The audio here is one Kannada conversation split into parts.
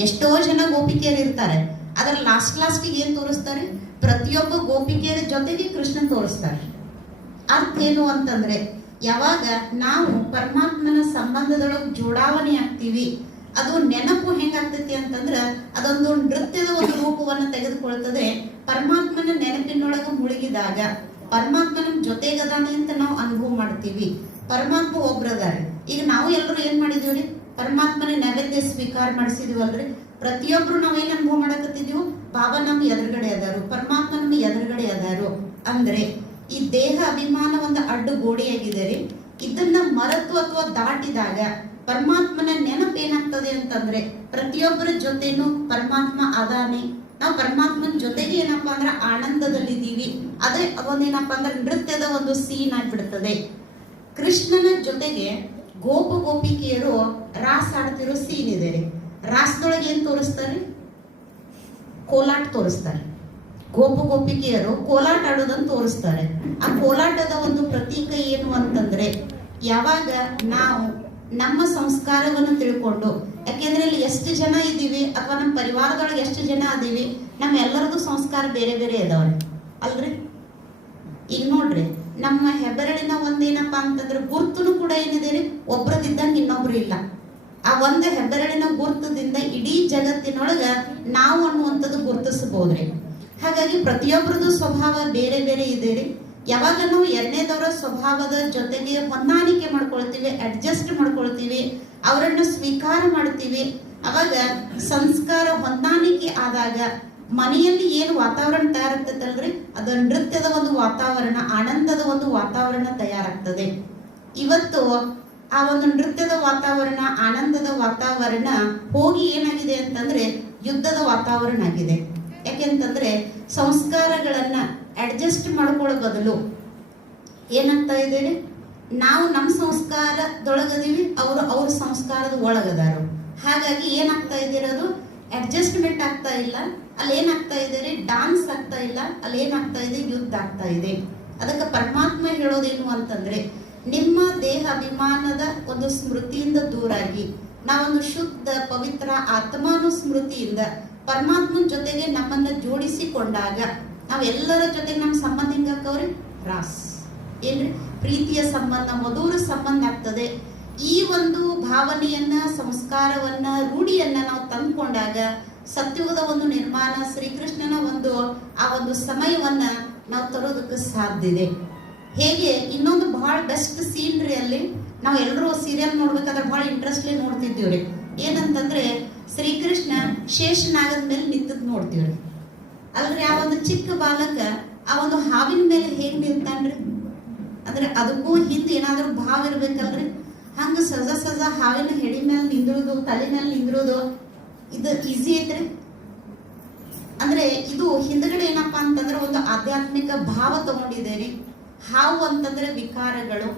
ಎಷ್ಟೋ ಜನ ಗೋಪಿಕೆಯರು ಇರ್ತಾರೆ. ಅದ್ರ ಲಾಸ್ಟ್ ಲಾಸ್ಟಿಗೆ ಏನ್ ತೋರಿಸ್ತಾರೆ? ಪ್ರತಿಯೊಬ್ಬ ಗೋಪಿಕೆಯರ ಜೊತೆಗೆ ಕೃಷ್ಣ ತೋರಿಸ್ತಾರೆ. ಅರ್ಥ ಏನು ಅಂತಂದ್ರೆ, ಯಾವಾಗ ನಾವು ಪರಮಾತ್ಮನ ಸಂಬಂಧದೊಳಗೆ ಜೋಡಾವಣೆ ಆಗ್ತೀವಿ, ಅದು ನೆನಪು ಹೆಂಗಾಗ್ತೈತಿ ಅಂತಂದ್ರ, ಅದೊಂದು ನೃತ್ಯದ ಒಂದು ರೂಪವನ್ನು ತೆಗೆದುಕೊಳ್ತದೆ. ಪರಮಾತ್ಮನ ನೆನಪಿನೊಳಗೆ ಮುಳುಗಿದಾಗ, ಪರಮಾತ್ಮನ ಜೊತೆಗದಾನೆ ಅಂತ ನಾವು ಅನುಭವ ಮಾಡ್ತೀವಿ. ಪರಮಾತ್ಮ ಒಬ್ರದಾರೆ. ಈಗ ನಾವು ಎಲ್ಲರೂ ಏನ್ ಮಾಡಿದೀವ್ರಿ ಪರಮಾತ್ಮನ ನೈವೇದ್ಯ ಸ್ವೀಕಾರ ಮಾಡಿಸಿದೀವಲ್ರಿ ಪ್ರತಿಯೊಬ್ರು ನಾವೇನ್ ಅನುಭವ ಮಾಡಕತ್ತಿದ್ದೀವಿ ಬಾಬಾ ನಮ್ಮ ಎದುರುಗಡೆ ಅದಾರು, ಪರಮಾತ್ಮ ನಮ್ಮ ಎದುರುಗಡೆ ಅದಾರು ಅಂದ್ರೆ ಈ ದೇಹ ಅಭಿಮಾನ ಒಂದು ಅಡ್ಡು ಗೋಡೆಯಾಗಿದೆ ರೀ ಇದನ್ನ ಮರೆತು ಅಥವಾ ದಾಟಿದಾಗ ಪರಮಾತ್ಮನ ನೆನಪು ಏನಾಗ್ತದೆ ಅಂತಂದ್ರೆ ಪ್ರತಿಯೊಬ್ಬರ ಜೊತೆನೂ ಪರಮಾತ್ಮ ಅದಾನೆ. ನಾವು ಪರಮಾತ್ಮನ ಜೊತೆಗೆ ಏನಪ್ಪಾ ಅಂದ್ರೆ ಆನಂದದಲ್ಲಿದ್ದೀವಿ. ಅದೇ ಅದೊಂದೇನಪ್ಪ ಅಂದ್ರೆ ನೃತ್ಯದ ಒಂದು ಸೀನ್ ಆಗ್ಬಿಡ್ತದೆ. ಕೃಷ್ಣನ ಜೊತೆಗೆ ಗೋಪ ಗೋಪಿಕೆಯರು ರಾಸ್ ಆಡ್ತಿರೋ ಸೀನ್ ಇದೆ ರೀ. ರಾಸದೊಳಗೆ ಏನ್ ತೋರಿಸ್ತಾರೆ? ಕೋಲಾಟ ತೋರಿಸ್ತಾರೆ. ಗೋಪ ಗೋಪಿಕೆಯರು ಕೋಲಾಟ ಆಡೋದನ್ನು ತೋರಿಸ್ತಾರೆ. ಆ ಕೋಲಾಟದ ಒಂದು ಪ್ರತೀಕ ಏನು ಅಂತಂದ್ರೆ, ಯಾವಾಗ ನಾವು ನಮ್ಮ ಸಂಸ್ಕಾರವನ್ನು ತಿಳ್ಕೊಂಡು, ಯಾಕೆಂದ್ರೆ ಇಲ್ಲಿ ಎಷ್ಟು ಜನ ಇದ್ದೀವಿ ಅಥವಾ ನಮ್ಮ ಪರಿವಾರದೊಳಗೆ ಎಷ್ಟು ಜನ ಅದೀವಿ ನಮ್ಮ ಎಲ್ಲರದು ಸಂಸ್ಕಾರ ಬೇರೆ ಬೇರೆ ಇದಾವೆ ಅಲ್ರಿ? ಈಗ ನೋಡ್ರಿ ನಮ್ಮ ಹೆಬ್ಬೆರಳಿನ ಒಂದೇನಪ್ಪ ಅಂತಂದ್ರೆ ಗುರ್ತುನು ಕೂಡ ಏನಿದೆ ರೀ ಒಬ್ರದಿದ್ದಂಗೆ ಇನ್ನೊಬ್ರು ಇಲ್ಲ. ಆ ಒಂದು ಹೆಬ್ಬೆರಳಿನ ಗುರ್ತದಿಂದ ಇಡೀ ಜಗತ್ತಿನೊಳಗ ನಾವು ಅನ್ನುವಂಥದ್ದು ಗುರುತಿಸಬಹುದ್ರಿ. ಹಾಗಾಗಿ ಪ್ರತಿಯೊಬ್ಬರದ್ದು ಸ್ವಭಾವ ಬೇರೆ ಬೇರೆ ಇದೆ ರೀ ಯಾವಾಗ ನಾವು ಎರಡನೇದವರ ಸ್ವಭಾವದ ಜೊತೆಗೆ ಹೊಂದಾಣಿಕೆ ಮಾಡ್ಕೊಳ್ತೀವಿ ಅಡ್ಜಸ್ಟ್ ಮಾಡ್ಕೊಳ್ತೀವಿ, ಅವರನ್ನು ಸ್ವೀಕಾರ ಮಾಡ್ತೀವಿ. ಅವಾಗ ಸಂಸ್ಕಾರ ಹೊಂದಾಣಿಕೆ ಆದಾಗ ಮನೆಯಲ್ಲಿ ಏನು ವಾತಾವರಣ ತಯಾರಾಗ್ತೈತಲ್ರಿ? ಅದು ನೃತ್ಯದ ಒಂದು ವಾತಾವರಣ, ಆನಂದದ ಒಂದು ವಾತಾವರಣ ತಯಾರಾಗ್ತದೆ. ಇವತ್ತು ಆ ಒಂದು ನೃತ್ಯದ ವಾತಾವರಣ, ಆನಂದದ ವಾತಾವರಣ ಹೋಗಿ ಏನಾಗಿದೆ ಅಂತಂದ್ರೆ ಯುದ್ಧದ ವಾತಾವರಣ ಆಗಿದೆ. ಯಾಕೆಂತಂದ್ರೆ ಸಂಸ್ಕಾರಗಳನ್ನ ಅಡ್ಜಸ್ಟ್ ಮಾಡ್ಕೊಳ್ಳೋ ಬದಲು ಏನಾಗ್ತಾ ಇದೆ? ನಾವು ನಮ್ಮ ಸಂಸ್ಕಾರದೊಳಗದೀವಿ, ಅವರು ಅವ್ರ ಸಂಸ್ಕಾರದ ಒಳಗದಾರು. ಹಾಗಾಗಿ ಏನಾಗ್ತಾ ಇದಿರೋದು ಅಡ್ಜಸ್ಟ್ಮೆಂಟ್ ಆಗ್ತಾ ಇಲ್ಲ. ಅಲ್ಲಿ ಏನಾಗ್ತಾ ಇದೆ ರೀ? ಡಾನ್ಸ್ ಆಗ್ತಾ ಇಲ್ಲ. ಅಲ್ಲಿ ಏನಾಗ್ತಾ ಇದೆ? ಯುದ್ಧ ಆಗ್ತಾ ಇದೆ. ಅದಕ್ಕೆ ಪರಮಾತ್ಮ ಹೇಳೋದೇನು ಅಂತಂದ್ರೆ, ನಿಮ್ಮ ದೇಹ ಅಭಿಮಾನದ ಒಂದು ಸ್ಮೃತಿಯಿಂದ ದೂರಾಗಿ, ನಾವೊಂದು ಶುದ್ಧ, ಪವಿತ್ರ ಆತ್ಮಾನು ಸ್ಮೃತಿಯಿಂದ ಪರಮಾತ್ಮನ ಜೊತೆಗೆ ನಮ್ಮನ್ನ ಜೋಡಿಸಿಕೊಂಡಾಗ, ನಾವೆಲ್ಲರ ಜೊತೆಗೆ ನಮ್ಮ ಸಂಬಂಧ ಹೆಂಗಾಕವ್ರಿ ರಾಸ್ ಏನ್ರಿ? ಪ್ರೀತಿಯ ಸಂಬಂಧ, ಮಧುರ ಸಂಬಂಧ ಆಗ್ತದೆ. ಈ ಒಂದು ಭಾವನೆಯನ್ನ, ಸಂಸ್ಕಾರವನ್ನ, ರೂಢಿಯನ್ನ ನಾವು ತಂದ್ಕೊಂಡಾಗ ಸತ್ಯುಗದ ಒಂದು ನಿರ್ಮಾಣ, ಶ್ರೀಕೃಷ್ಣನ ಒಂದು, ಆ ಒಂದು ಸಮಯವನ್ನ ನಾವು ತರೋದಕ್ಕೆ ಸಾಧ್ಯ ಇದೆ. ಹೇಗೆ? ಇನ್ನೊಂದು ಬಹಳ ಬೆಸ್ಟ್ ಸೀನ್ ರೀ ಅಲ್ಲಿ. ನಾವು ಎಲ್ಲರೂ ಸೀರಿಯಲ್ ನೋಡ್ಬೇಕಾದ್ರೆ ಬಹಳ ಇಂಟ್ರೆಸ್ಟ್ಲಿ ರೀ. ಏನಂತಂದ್ರೆ, ಶ್ರೀಕೃಷ್ಣ ಶೇಷನಾಗದ ಮೇಲೆ ನಿಂತದ್ ನೋಡ್ತೀವ್ರಿ ಅಲ್ರಿ, ಆ ಒಂದು ಚಿಕ್ಕ ಬಾಲಕ, ಆ ಒಂದು ಹಾವಿನ ಮೇಲೆ ಹೇಗ್ ನಿಂತಾನ್ರಿ? ಅಂದ್ರೆ ಅದಕ್ಕೂ ಹಿಂದೆ ಏನಾದರೂ ಭಾವ ಇರ್ಬೇಕಲ್ರಿ? ಹಂಗ ಸಜ ಸಜ ಹಾವಿನ ಹೆಡಿ ಮೇಲೆ ನಿಂದ್ರೋದು, ತಲೆ ಮೇಲೆ ನಿಂದ್ರೋದು, ಇದು ಈಸಿ ಐತ್ರಿ? ಅಂದ್ರೆ ಇದು ಹಿಂದ್ಗಡೆ ಏನಪ್ಪಾ ಅಂತಂದ್ರೆ ಒಂದು ಆಧ್ಯಾತ್ಮಿಕ ಭಾವ ತಗೊಂಡಿದ್ದೇನೆ ಹಾವು ಅಂತಂದ್ರೆ ವಿಕಾರಗಳು.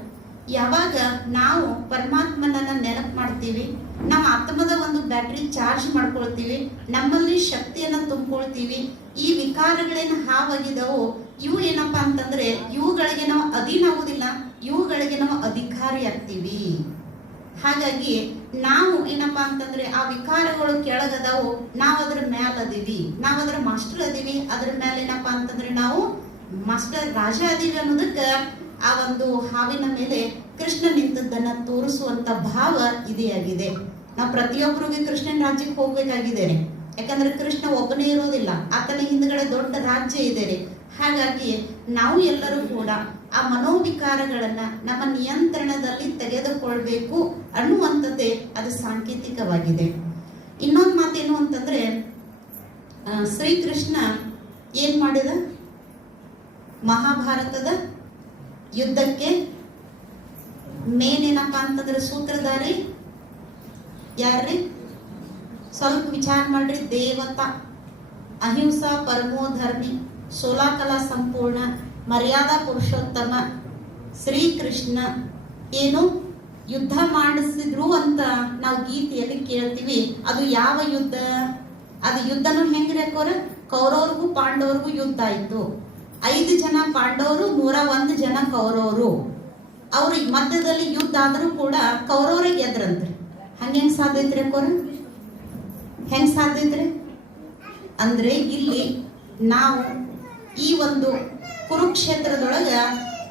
ಯಾವಾಗ ನಾವು ಪರಮಾತ್ಮನನ್ನ ನೆನಪು ಮಾಡ್ತೀವಿ, ನಮ್ಮ ಆತ್ಮದ ಒಂದು ಬ್ಯಾಟ್ರಿ ಚಾರ್ಜ್ ಮಾಡ್ಕೊಳ್ತೀವಿ, ನಮ್ಮಲ್ಲಿ ಶಕ್ತಿಯನ್ನ ತುಂಬಿಕೊಳ್ತೀವಿ, ಈ ವಿಕಾರಗಳೇನು ಹಾವಾಗಿದ್ದವು ಇವು ಏನಪ್ಪಾ ಅಂತಂದ್ರೆ ಇವುಗಳಿಗೆ ನಾವು ಅಧೀನಾಗುದಿಲ್ಲ ಇವುಗಳಿಗೆ ನಾವು ಅಧಿಕಾರಿ ಆಗ್ತೀವಿ. ಹಾಗಾಗಿ ನಾವು ಏನಪ್ಪ ಅಂತಂದ್ರೆ ಆ ವಿಕಾರಗಳು ಕೆಳಗದವು, ನಾವು ಅದ್ರ ಮ್ಯಾಲ ಅದೀವಿ. ನಾವು ಅದ್ರ ಮಾಸ್ಟರ್ ಅದೀವಿ. ಅದ್ರ ಮೇಲೆ ಏನಪ್ಪ ಅಂತಂದ್ರೆ ನಾವು ಮಾಸ್ಟರ್ ರಾಜ ಅದೀವಿ ಅನ್ನೋದಕ್ಕೆ ಆ ಒಂದು ಹಾವಿನ ಮೇಲೆ ಕೃಷ್ಣ ನಿಂತದ್ದನ್ನ ತೋರಿಸುವಂತ ಭಾವ ಇದೇ ಆಗಿದೆ. ನಾವು ಪ್ರತಿಯೊಬ್ಬರಿಗೆ ಕೃಷ್ಣನ ರಾಜ್ಯಕ್ಕೆ ಹೋಗ್ಬೇಕಾಗಿದೆ. ಯಾಕಂದ್ರೆ ಕೃಷ್ಣ ಒಬ್ಬನೇ ಇರೋದಿಲ್ಲ ಆತನ ಹಿಂದ್ಗಡೆ ದೊಡ್ಡ ರಾಜ್ಯ ಇದೆ. ಹಾಗಾಗಿ ನಾವು ಎಲ್ಲರೂ ಕೂಡ ಆ ಮನೋವಿಕಾರಗಳನ್ನ ನಮ್ಮ ನಿಯಂತ್ರಣದಲ್ಲಿ ತೆಗೆದುಕೊಳ್ಬೇಕು ಅನ್ನುವಂಥದ್ದೇ ಅದು ಸಾಂಕೇತಿಕವಾಗಿದೆ. ಇನ್ನೊಂದು ಮಾತೇನು ಅಂತಂದ್ರೆ ಶ್ರೀಕೃಷ್ಣ ಏನ್ ಮಾಡಿದ? ಮಹಾಭಾರತದ ಯುದ್ಧಕ್ಕೆ ಮೇನ್ ಏನಪ್ಪಾ ಅಂತಂದ್ರೆ ಸೂತ್ರಧಾರಿ? ಯಾರ್ರಿ? ಸ್ವಲ್ಪ ವಿಚಾರ ಮಾಡ್ರಿ, ದೇವತಾ, ಅಹಿಂಸಾ ಪರಮೋಧರ್ಮಿ ಸೋಲಾಕಲಾ ಸಂಪೂರ್ಣ ಮರ್ಯಾದಾ ಪುರುಷೋತ್ತಮ, ಶ್ರೀಕೃಷ್ಣ ಏನು ಯುದ್ಧ ಮಾಡಿಸಿದ್ರು ಅಂತ ನಾವು ಗೀತೆಯಲ್ಲಿ ಕೇಳ್ತೀವಿ. ಅದು ಯಾವ ಯುದ್ಧ? ಅದು ಯುದ್ಧನು ಹೆಂಗ್ರಿ ಕೋರ ಕೌರವ್ರಿಗೂ ಪಾಂಡವ್ರಿಗೂ ಯುದ್ಧ ಆಯ್ತು. ಐದು ಜನ ಪಾಂಡವರು, ನೂರ ಒಂದು ಜನ ಕೌರವರು. ಅವ್ರ ಮಧ್ಯದಲ್ಲಿ ಯುದ್ಧ ಆದರೂ ಕೂಡ ಕೌರವ್ರಿಗೆ ಗೆದ್ರಂತ್ರಿ. ಹಂಗೆ ಸಾಧ್ಯ ಸಾಧ್ಯತ್ರಿ ಅಕ್ಕೋರ? ಹೆಂಗ್ ಸಾಧ್ಯತ್ರಿ ಅಂದ್ರೆ ಇಲ್ಲಿ ನಾವು ಈ ಒಂದು ಕುರುಕ್ಷೇತ್ರದೊಳಗ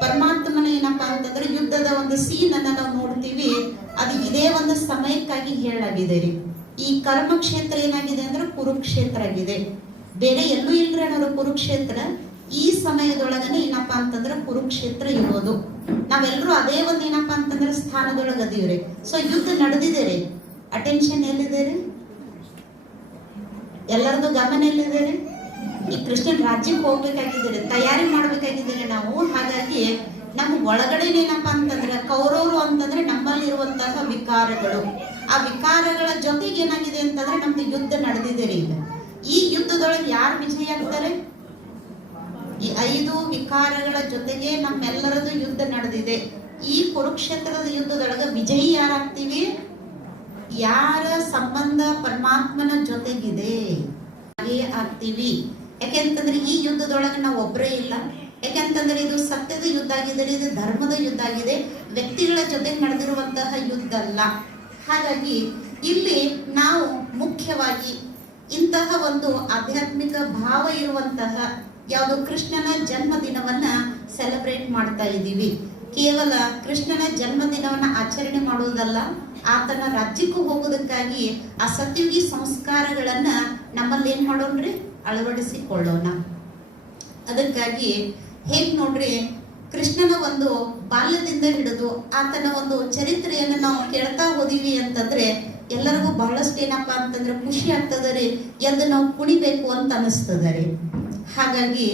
ಪರಮಾತ್ಮನ ಏನಪ್ಪಾ ಅಂತಂದ್ರೆ ಯುದ್ಧದ ಒಂದು ಸೀನ್ ಅನ್ನ ನಾವು ನೋಡ್ತೀವಿ. ಅದು ಇದೇ ಒಂದು ಸಮಯಕ್ಕಾಗಿ ಹೇಳಾಗಿದೆ ರೀ. ಈ ಕರ್ಮ ಕ್ಷೇತ್ರ ಏನಾಗಿದೆ ಅಂದ್ರೆ ಕುರುಕ್ಷೇತ್ರ ಆಗಿದೆ ಬೇರೆ ಎಲ್ಲೂ ಇಲ್ರಿ ಅನ್ನೋರು ಕುರುಕ್ಷೇತ್ರ. ಈ ಸಮಯದೊಳಗನೆ ಏನಪ್ಪಾ ಅಂತಂದ್ರೆ ಕುರುಕ್ಷೇತ್ರ ಇರೋದು. ನಾವೆಲ್ಲರೂ ಅದೇ ಒಂದು ಏನಪ್ಪಾ ಅಂತಂದ್ರೆ ಸ್ಥಾನದೊಳಗ ಅದೀವ್ರಿ ಸೊ ಯುದ್ಧ ನಡೆದಿದೆ ರೀ. ಅಟೆನ್ಷನ್ ಎಲ್ಲಿದೆ ರೀ? ಎಲ್ಲರದು ಗಮನ ಎಲ್ಲಿದೆ ರೀ? ಈ ಕೃಷ್ಣನ್ ರಾಜ್ಯಕ್ಕೆ ಹೋಗ್ಬೇಕಾಗಿದ್ದೀರಿ, ತಯಾರಿ ಮಾಡ್ಬೇಕಾಗಿದ್ದೀರಿ ನಾವು, ಹಾಗಾಗಿ ನಮ್ಮ ಒಳಗಡೆ ಏನಪ್ಪ ಅಂತಂದ್ರೆ, ಕೌರವರು ಅಂತಂದ್ರೆ ನಮ್ಮಲ್ಲಿ ಇರುವಂತಹ ವಿಕಾರಗಳು. ಆ ವಿಕಾರಗಳ ಜೊತೆಗೆ ಏನಾಗಿದೆ ಅಂತಂದ್ರೆ ನಮ್ದು ಯುದ್ಧ ನಡೆದಿದೆ ಈಗ. ಈ ಯುದ್ಧದೊಳಗೆ ಯಾರು ವಿಜಯ ಆಗ್ತಾರೆ? ಈ ಐದು ವಿಕಾರಗಳ ಜೊತೆಗೆ ನಮ್ಮೆಲ್ಲರದು ಯುದ್ಧ ನಡೆದಿದೆ. ಈ ಕುರುಕ್ಷೇತ್ರದ ಯುದ್ಧದೊಳಗೆ ವಿಜಯಿ ಯಾರಾಗ್ತೀವಿ? ಯಾರ ಸಂಬಂಧ ಪರಮಾತ್ಮನ ಜೊತೆಗಿದೆ? ಹಾಗೆ ಆಗ್ತೀವಿ. ಯಾಕೆಂತಂದ್ರೆ ಈ ಯುದ್ಧದೊಳಗೆ ನಾವು ಒಬ್ಬರೇ ಇಲ್ಲ. ಯಾಕೆಂತಂದ್ರೆ ಇದು ಸತ್ಯದ ಯುದ್ಧ ಆಗಿದೆ, ಇದು ಧರ್ಮದ ಯುದ್ಧ ಆಗಿದೆ. ವ್ಯಕ್ತಿಗಳ ಜೊತೆ ನಡೆದಿರುವಂತಹ ಯುದ್ಧ ಅಲ್ಲ. ಹಾಗಾಗಿ ಇಲ್ಲಿ ನಾವು ಮುಖ್ಯವಾಗಿ ಇಂತಹ ಒಂದು ಆಧ್ಯಾತ್ಮಿಕ ಭಾವ ಇರುವಂತಹ ಯಾವುದು ಕೃಷ್ಣನ ಜನ್ಮದಿನವನ್ನ ಸೆಲೆಬ್ರೇಟ್ ಮಾಡ್ತಾ ಇದ್ದೀವಿ. ಕೇವಲ ಕೃಷ್ಣನ ಜನ್ಮದಿನವನ್ನ ಆಚರಣೆ ಮಾಡುವುದಲ್ಲ, ಆತನ ರಾಜ್ಯಕ್ಕೂ ಹೋಗುವುದಕ್ಕಾಗಿ ಆ ಸತ್ಯುಗಿ ಸಂಸ್ಕಾರಗಳನ್ನ ನಮ್ಮಲ್ಲಿ ಏನ್ ಮಾಡೋಣ್ರಿ? ಅಳವಡಿಸಿಕೊಳ್ಳೋಣ. ಅದಕ್ಕಾಗಿ ಹೇಗ್ ನೋಡ್ರಿ, ಕೃಷ್ಣನ ಒಂದು ಬಾಲ್ಯದಿಂದ ಹಿಡಿದು ಆತನ ಒಂದು ಚರಿತ್ರೆಯನ್ನು ನಾವು ಕೇಳ್ತಾ ಹೋದಿವಿ ಅಂತಂದ್ರೆ ಎಲ್ಲರಿಗೂ ಬಹಳಷ್ಟು ಏನಪ್ಪಾ ಅಂತಂದ್ರೆ ಖುಷಿ ಆಗ್ತದ ರೀ, ಎದ್ದು ನಾವು ಕುಣಿಬೇಕು ಅಂತ ಅನಿಸ್ತದ ರೀ. ಹಾಗಾಗಿ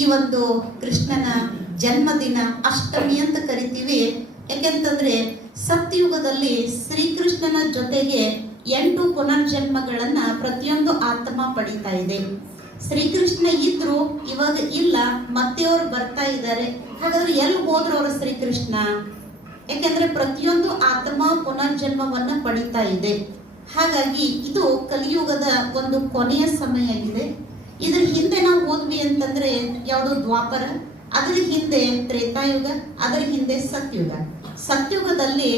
ಈ ಒಂದು ಕೃಷ್ಣನ ಜನ್ಮದಿನ, ಅಷ್ಟಮಿ ಅಂತ ಕರಿತೀವಿ. ಯಾಕೆಂತಂದ್ರೆ ಸತ್ಯುಗದಲ್ಲಿ ಶ್ರೀಕೃಷ್ಣನ ಜೊತೆಗೆ ಎಂಟು ಪುನರ್ಜನ್ಮಗಳನ್ನ ಪ್ರತಿಯೊಂದು ಆತ್ಮ ಪಡಿತಾ ಇದೆ. ಶ್ರೀಕೃಷ್ಣ ಇದ್ರು ಇವಾಗ ಇಲ್ಲ, ಮತ್ತೆ ಅವ್ರು ಬರ್ತಾ ಇದ್ದಾರೆ. ಹಾಗಾದ್ರೆ ಎಲ್ಲಿ ಹೋದ್ರು ಅವರು ಶ್ರೀಕೃಷ್ಣ? ಯಾಕೆಂದ್ರೆ ಪ್ರತಿಯೊಂದು ಆತ್ಮ ಪುನರ್ಜನ್ಮವನ್ನ ಪಡಿತಾ ಇದೆ. ಹಾಗಾಗಿ ಇದು ಕಲಿಯುಗದ ಒಂದು ಕೊನೆಯ ಸಮಯ ಆಗಿದೆ ಇದ್ರ ಹಿಂದೆ ನಾವು ಹೋದ್ವಿ ಅಂತಂದ್ರೆ ಯಾವುದು ದ್ವಾಪರ, ಅದರ ಹಿಂದೆ ತ್ರೇತಾಯುಗ, ಅದರ ಹಿಂದೆ ಸತ್ಯುಗ. ಸತ್ಯುಗದಲ್ಲಿ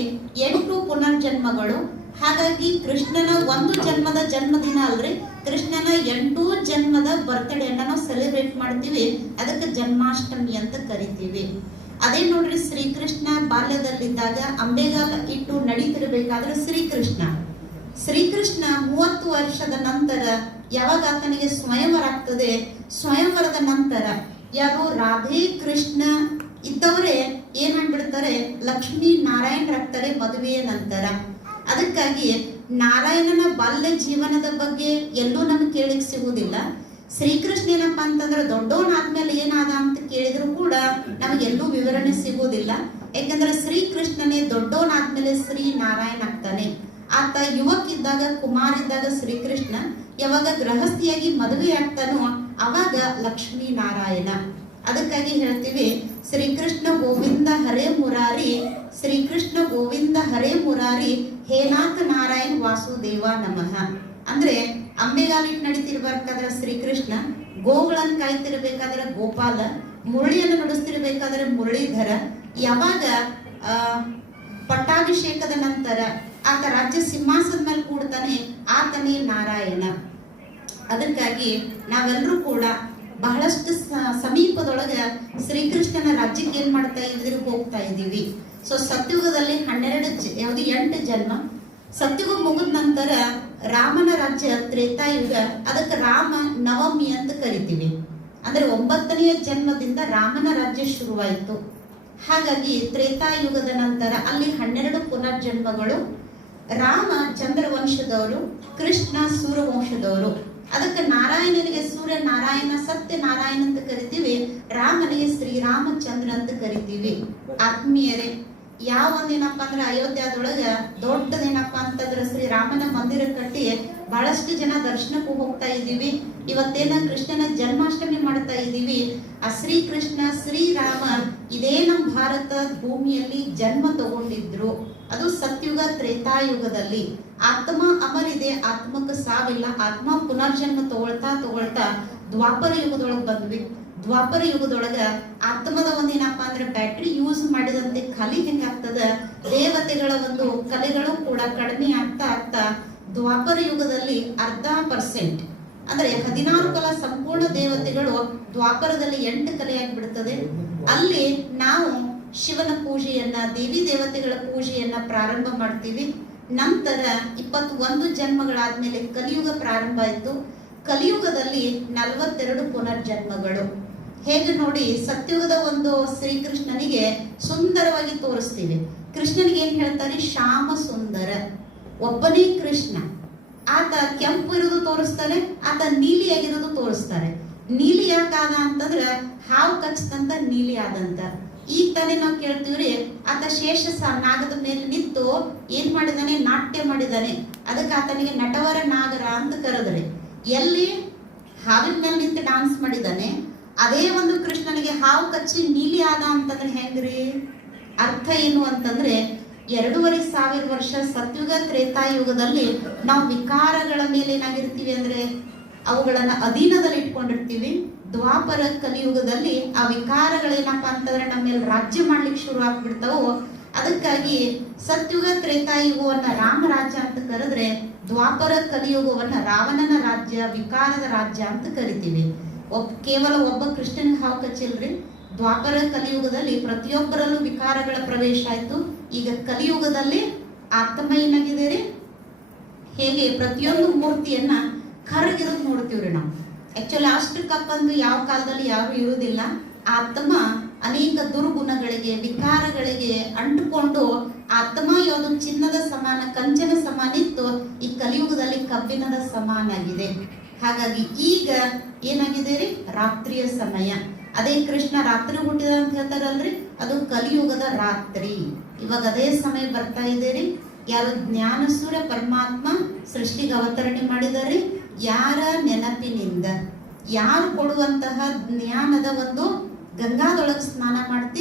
ಎಂಟು ಪುನರ್ಜನ್ಮಗಳು. ಹಾಗಾಗಿ ಕೃಷ್ಣನ ಒಂದು ಜನ್ಮದ ಜನ್ಮದಿನ ಅಲ್ರಿ ಕೃಷ್ಣನ ಎಂಟು ಜನ್ಮದ ಬರ್ತ್ಡೇನ ನಾವು ಸೆಲೆಬ್ರೇಟ್ ಮಾಡ್ತೀವಿ. ಅದಕ್ಕೆ ಜನ್ಮಾಷ್ಟಮಿ ಅಂತ ಕರಿತೀವಿ. ಅದೇ ನೋಡ್ರಿ ಶ್ರೀಕೃಷ್ಣ ಬಾಲ್ಯದಲ್ಲಿದ್ದಾಗ ಅಂಬೆಗಾಲ ಇಟ್ಟು ನಡೀತಿರ್ಬೇಕಾದ್ರೆ ಶ್ರೀಕೃಷ್ಣ. ಶ್ರೀಕೃಷ್ಣ ಮೂವತ್ತು ವರ್ಷದ ನಂತರ ಯಾವಾಗ ಆತನಿಗೆ ಸ್ವಯಂವರ ಆಗ್ತದೆ? ಸ್ವಯಂವರದ ನಂತರ. ಯಾರು? ರಾಧೆ ಕೃಷ್ಣ ಇದ್ದವರೇ ಏನ್ ಮಾಡ್ಬಿಡ್ತಾರೆ? ಲಕ್ಷ್ಮೀ ನಾರಾಯಣರಾಗ್ತಾರೆ ಮದುವೆಯ ನಂತರ. ಅದಕ್ಕಾಗಿ ನಾರಾಯಣನ ಬಾಲ್ಯ ಜೀವನದ ಬಗ್ಗೆ ಎಲ್ಲೂ ನಮ್ಗೆ ಕೇಳಿಕ್ ಸಿಗುವುದಿಲ್ಲ. ಶ್ರೀಕೃಷ್ಣ ಏನಪ್ಪ ಅಂತಂದ್ರೆ ದೊಡ್ಡವನಾದ್ಮೇಲೆ ಏನಾದ ಅಂತ ಕೇಳಿದ್ರು ಕೂಡ ನಮಗೆಲ್ಲೂ ವಿವರಣೆ ಸಿಗುವುದಿಲ್ಲ. ಯಾಕಂದ್ರೆ ಶ್ರೀಕೃಷ್ಣನೇ ದೊಡ್ಡವನಾದ್ಮೇಲೆ ಶ್ರೀ ನಾರಾಯಣ ಆಗ್ತಾನೆ. ಆತ ಯುವಕ್ ಇದ್ದಾಗ ಕುಮಾರ್ ಇದ್ದಾಗ ಶ್ರೀಕೃಷ್ಣ ಯಾವಾಗ ಗೃಹಸ್ಥಿಯಾಗಿ ಮದುವೆ ಆಗ್ತಾನೋ ಅವಾಗ ಲಕ್ಷ್ಮೀ ನಾರಾಯಣ. ಅದಕ್ಕಾಗಿ ಹೇಳ್ತೀವಿ, ಶ್ರೀಕೃಷ್ಣ ಗೋವಿಂದ ಹರೇ ಮುರಾರಿ, ಶ್ರೀಕೃಷ್ಣ ಗೋವಿಂದ ಹರೇ ಮುರಾರಿ ಹೇನಾಥ ನಾರಾಯಣ್ ವಾಸುದೇವ ನಮಃ. ಅಂದ್ರೆ ಅಂಬೆಗಾಲಿಟ್ ನಡೀತಿರ್ಬೇಕಾದ್ರೆ ಶ್ರೀಕೃಷ್ಣ ಗೋಗಳನ್ನ ಕಾಯ್ತಿರ್ಬೇಕಾದ್ರೆ ಗೋಪಾಲ, ಮುರಳಿಯನ್ನು ನಡೆಸ್ತಿರ್ಬೇಕಾದ್ರೆ ಮುರಳೀಧರ, ಯಾವಾಗ ಪಟ್ಟಾಭಿಷೇಕದ ನಂತರ ಆತ ರಾಜ್ಯ ಸಿಂಹಾಸನ ಮೇಲೆ ಕೂಡ್ತಾನೆ, ಆತನೇ ನಾರಾಯಣ. ಅದಕ್ಕಾಗಿ ನಾವೆಲ್ಲರೂ ಕೂಡ ಬಹಳಷ್ಟು ಸಮೀಪದೊಳಗೆ ಸಮೀಪದೊಳಗ ಶ್ರೀಕೃಷ್ಣನ ರಾಜ್ಯಕ್ಕೆ ಏನ್ ಮಾಡ್ತಾ ಇದ್ರು, ಹೋಗ್ತಾ ಇದ್ದೀವಿ. ಸೊ ಸತ್ಯುಗದಲ್ಲಿ ಹನ್ನೆರಡು ಯಾವುದು ಎಂಟು ಜನ್ಮ. ಸತ್ಯುಗ ಮುಗಿದ ನಂತರ ರಾಮನ ರಾಜ್ಯ ತ್ರೇತಾಯುಗ, ಅದಕ್ಕೆ ರಾಮ ನವಮಿ ಅಂತ ಕರಿತೀವಿ. ಅಂದ್ರೆ ಒಂಬತ್ತನೆಯ ಜನ್ಮದಿಂದ ರಾಮನ ರಾಜ್ಯ ಶುರುವಾಯಿತು. ಹಾಗಾಗಿ ತ್ರೇತಾಯುಗದ ನಂತರ ಅಲ್ಲಿ ಹನ್ನೆರಡು ಪುನರ್ಜನ್ಮಗಳು. ರಾಮ ಚಂದ್ರವಂಶದವರು, ಕೃಷ್ಣ ಸೂರ್ಯವಂಶದವರು. ಅದಕ್ಕೆ ನಾರಾಯಣನಿಗೆ ಸೂರ್ಯ ನಾರಾಯಣ ಸತ್ಯ ನಾರಾಯಣ ಅಂತ ಕರಿತೀವಿ. ರಾಮನಿಗೆ ಶ್ರೀರಾಮಚಂದ್ರ ಅಂತ ಕರಿತೀವಿ. ಆತ್ಮೀಯರೇ. ಯಾವ ಒಂದೇನಪ್ಪ ಅಂದ್ರೆ ಅಯೋಧ್ಯದೊಳಗ ದೊಡ್ಡದೇನಪ್ಪ ಅಂತಂದ್ರೆ ಶ್ರೀರಾಮನ ಮಂದಿರ ಕಟ್ಟಿ ಬಹಳಷ್ಟು ಜನ ದರ್ಶನಕ್ಕೂ ಹೋಗ್ತಾ ಇದ್ದೀವಿ. ಇವತ್ತೇನ ಕೃಷ್ಣನ ಜನ್ಮಾಷ್ಟಮಿ ಮಾಡ್ತಾ ಇದ್ದೀವಿ. ಆ ಶ್ರೀಕೃಷ್ಣ, ಶ್ರೀರಾಮ ಇದೇ ನಮ್ಮ ಭಾರತ ಭೂಮಿಯಲ್ಲಿ ಜನ್ಮ ತಗೊಂಡಿದ್ರು. ಅದು ಸತ್ಯುಗ, ತ್ರೇತಾಯುಗದಲ್ಲಿ. ಆತ್ಮ ಅಮರಿದೆ ಆತ್ಮಕ್ಕೆ ಸಾವಿಲ್ಲ. ಆತ್ಮ ಪುನರ್ಜನ್ಮ ತಗೊಳ್ತಾ ತಗೊಳ್ತಾ ದ್ವಾಪರ ಯುಗದೊಳಗೆ ಬಂದ್ವಿ. ದ್ವಾಪರ ಯುಗದೊಳಗ ಆತ್ಮದ ಒಂದೇನಪ್ಪ ಅಂದ್ರೆ ಬ್ಯಾಟ್ರಿ ಖಾಲಿ ಹೆಂಗಾಗ್ತದ ದೇವತೆಗಳ ಒಂದು ಕಲೆಗಳು ಕೂಡ ಕಡಿಮೆ ಆಗ್ತಾ ಆಗ್ತಾ ದ್ವಾಪರ ಯುಗದಲ್ಲಿ ಅರ್ಧ ಪರ್ಸೆಂಟ್ ಅಂದ್ರೆ ಹದಿನಾರು ಕಲಾ ಸಂಪೂರ್ಣ ದೇವತೆಗಳು ದ್ವಾಪರದಲ್ಲಿ ಎಂಟು ಕಲೆಯಾಗಿ ಬಿಡ್ತದೆ ಅಲ್ಲಿ ನಾವು ಶಿವನ ಪೂಜೆಯನ್ನ, ದೇವಿ ದೇವತೆಗಳ ಪೂಜೆಯನ್ನ ಪ್ರಾರಂಭ ಮಾಡ್ತೀವಿ. ನಂತರ ಇಪ್ಪತ್ತೊಂದು ಜನ್ಮಗಳಾದ್ಮೇಲೆ ಕಲಿಯುಗ ಪ್ರಾರಂಭ ಆಯ್ತು. ಕಲಿಯುಗದಲ್ಲಿ ನಲವತ್ತೆರಡು ಪುನರ್ಜನ್ಮಗಳು. ಹೇಗೆ ನೋಡಿ ಸತ್ಯುಗದ ಒಂದು ಶ್ರೀಕೃಷ್ಣನಿಗೆ ಸುಂದರವಾಗಿ ತೋರಿಸ್ತೀವಿ. ಕೃಷ್ಣನಿಗೆ ಏನ್ ಹೇಳ್ತಾರೆ? ಶ್ಯಾಮ ಸುಂದರ. ಒಬ್ಬನೇ ಕೃಷ್ಣ. ಆತ ಕೆಂಪು ಇರೋದು ತೋರಿಸ್ತಾರೆ ಆತ ನೀಲಿಯಾಗಿರೋದು ತೋರಿಸ್ತಾರೆ. ನೀಲಿ ಯಾಕಾದ ಅಂತಂದ್ರ ಹಾವು ಕಚ್ಚಿದಂತ ನೀಲಿ ಆದಂತ. ಈಗ ತಾನೇ ನಾವು ಕೇಳ್ತೀವ್ರಿ, ಆತ ಶೇಷ ನಾಗದ ಮೇಲೆ ನಿಂತು ಏನ್ ಮಾಡಿದಾನೆ? ನಾಟ್ಯ ಮಾಡಿದಾನೆ. ಅದಕ್ಕೆ ಆತನಿಗೆ ನಟವರ ನಾಗರ ಅಂತ ಕರೆದ್ರೆ. ಎಲ್ಲಿ? ಹಾವಿನ ಮೇಲೆ ನಿಂತು ಡಾನ್ಸ್ ಮಾಡಿದಾನೆ. ಅದೇ ಒಂದು ಕೃಷ್ಣನಿಗೆ ಹಾವು ಕಚ್ಚಿ ನೀಲಿ ಆದ ಅಂತಂದ್ರೆ ಹೆಂಗ್ರಿ? ಅರ್ಥ ಏನು ಅಂತಂದ್ರೆ ಎರಡೂವರೆ ಸಾವಿರ ವರ್ಷ ಸತ್ಯುಗ ತ್ರೇತಾಯುಗದಲ್ಲಿ ನಾವು ವಿಕಾರಗಳ ಮೇಲೆ ಏನಾಗಿರ್ತೀವಿ ಅಂದ್ರೆ ಅವುಗಳನ್ನ ಅಧೀನದಲ್ಲಿ ಇಟ್ಕೊಂಡಿರ್ತೀವಿ. ದ್ವಾಪರ ಕಲಿಯುಗದಲ್ಲಿ ಆ ವಿಕಾರಗಳೇನಪ್ಪ ಅಂತಂದ್ರೆ ನಮ್ಮ ಮೇಲೆ ರಾಜ್ಯ ಮಾಡ್ಲಿಕ್ಕೆ ಶುರು ಆಗ್ಬಿಡ್ತಾವೋ, ಅದಕ್ಕಾಗಿ ಸತ್ಯುಗ ತ್ರೇತಾಯುಗವನ್ನ ರಾಮ ರಾಜ್ಯ ಅಂತ ಕರೆದ್ರೆ ದ್ವಾಪರ ಕಲಿಯುಗವನ್ನ ರಾವಣನ ರಾಜ್ಯ, ವಿಕಾರದ ರಾಜ್ಯ ಅಂತ ಕರಿತೀವಿ. ಒಬ್, ಕೇವಲ ಒಬ್ಬ ಕೃಷ್ಣನ ಹಾವು ಕಚ್ಚಿಲ್ರಿ? ದ್ವಾಪರ ಕಲಿಯುಗದಲ್ಲಿ ಪ್ರತಿಯೊಬ್ಬರಲ್ಲೂ ವಿಕಾರಗಳ ಪ್ರವೇಶ ಆಯ್ತು. ಈಗ ಕಲಿಯುಗದಲ್ಲಿ ಆತ್ಮ ಏನಾಗಿದೆ ರೀ ಹೇಗೆ ಪ್ರತಿಯೊಂದು ಮೂರ್ತಿಯನ್ನ ಕರಗಿರೋದು ನೋಡ್ತೀವ್ರಿ ನಾವು. ಆಕ್ಚುಲಿ ಅಷ್ಟು ಕಪ್ಪಂದು ಯಾವ ಕಾಲದಲ್ಲಿ ಯಾರು ಇರುವುದಿಲ್ಲ. ಆತ್ಮ ಅನೇಕ ದುರ್ಗುಣಗಳಿಗೆ, ವಿಕಾರಗಳಿಗೆ ಅಂಟುಕೊಂಡು ಆತ್ಮ ಯಾವುದು ಚಿನ್ನದ ಸಮಾನ, ಕಂಚನ ಸಮಾನ ಇತ್ತು. ಈ ಕಲಿಯುಗದಲ್ಲಿ ಕಬ್ಬಿಣದ ಸಮಾನ ಆಗಿದೆ. ಹಾಗಾಗಿ ಈಗ ಏನಾಗಿದೆ ರೀ? ರಾತ್ರಿಯ ಸಮಯ. ಅದೇ ಕೃಷ್ಣ ರಾತ್ರಿ ಹುಟ್ಟಿದ ಅಂತ ಹೇಳ್ತಾರಲ್ರಿ? ಅದು ಕಲಿಯುಗದ ರಾತ್ರಿ. ಇವಾಗ ಅದೇ ಸಮಯ ಬರ್ತಾ ಇದೆ ರೀ. ಯಾರು ಜ್ಞಾನ ಸೂರ್ಯ ಪರಮಾತ್ಮ ಸೃಷ್ಟಿಗೆ ಅವತರಣೆ ಮಾಡಿದರೆ ಯಾರ ನೆನಪಿನಿಂದ? ಯಾರು ಕೊಡುವಂತಹ ಜ್ಞಾನದ ಒಂದು ಗಂಗಾದೊಳಗೆ ಸ್ನಾನ ಮಾಡ್ತೀವಿ?